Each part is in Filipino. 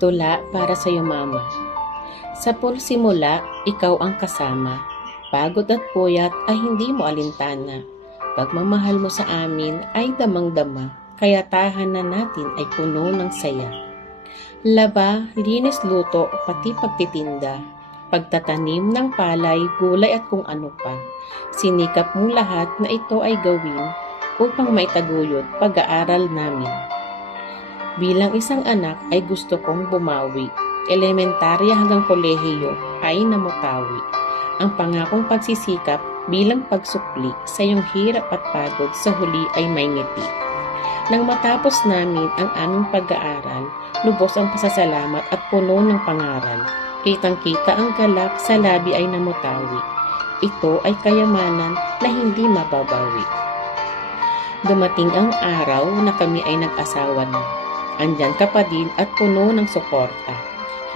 Tula para sa iyo, Mama. Sa simula, ikaw ang kasama. Pagod at puyat ay hindi mo alintana. Pagmamahal mo sa amin ay damang-dama, kaya tahanan natin ay puno ng saya. Laba, linis, luto, pati pagtitinda. Pagtatanim ng palay, gulay at kung ano pa. Sinikap mong lahat na ito ay gawin upang maitaguyod pag-aaral namin. Bilang isang anak ay gusto kong bumawi. Elementarya hanggang kolehiyo ay namutawi. Ang pangakong pagsisikap bilang pagsukli sa iyong hirap at pagod sa huli ay may ngiti. Nang matapos namin ang aming pag-aaral, lubos ang pasasalamat at puno ng pangaral. Kitang-kita ang galak sa labi ay namutawi. Ito ay kayamanan na hindi mababawi. Dumating ang araw na kami ay nag-asawa na. Andyan ka pa din at puno ng suporta.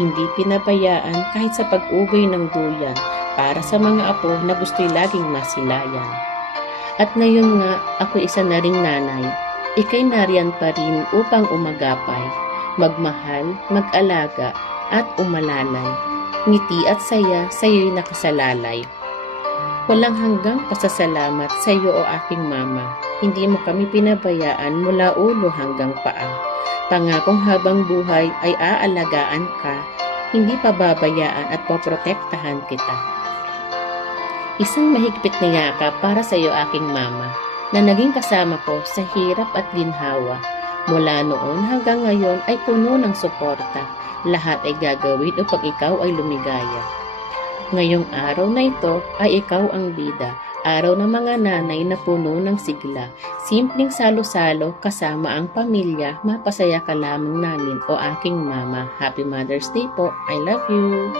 Hindi pinabayaan kahit sa pag-ugay ng duyan para sa mga apo na gusto'y laging masilayan. At ngayon nga, ako isa na ring nanay. Ika'y nariyan pa rin upang umagapay, magmahal, mag-alaga, at umalalay. Ngiti at saya sa'yo'y nakasalalay. Walang hanggang pasasalamat sa iyo o aking mama. Hindi mo kami pinabayaan mula ulo hanggang paa. Pangakong habang buhay ay aalagaan ka, hindi pababayaan at poprotektahan kita. Isang mahigpit na yakap para sa iyo aking mama, na naging kasama ko sa hirap at ginhawa. Mula noon hanggang ngayon ay puno ng suporta. Lahat ay gagawin upang ikaw ay lumigaya. Ngayong araw na ito ay ikaw ang bida. Araw ng mga nanay na puno ng sigla. Simpleng salo-salo kasama ang pamilya. Mapasaya ka lamang namin o aking mama. Happy Mother's Day po. I love you.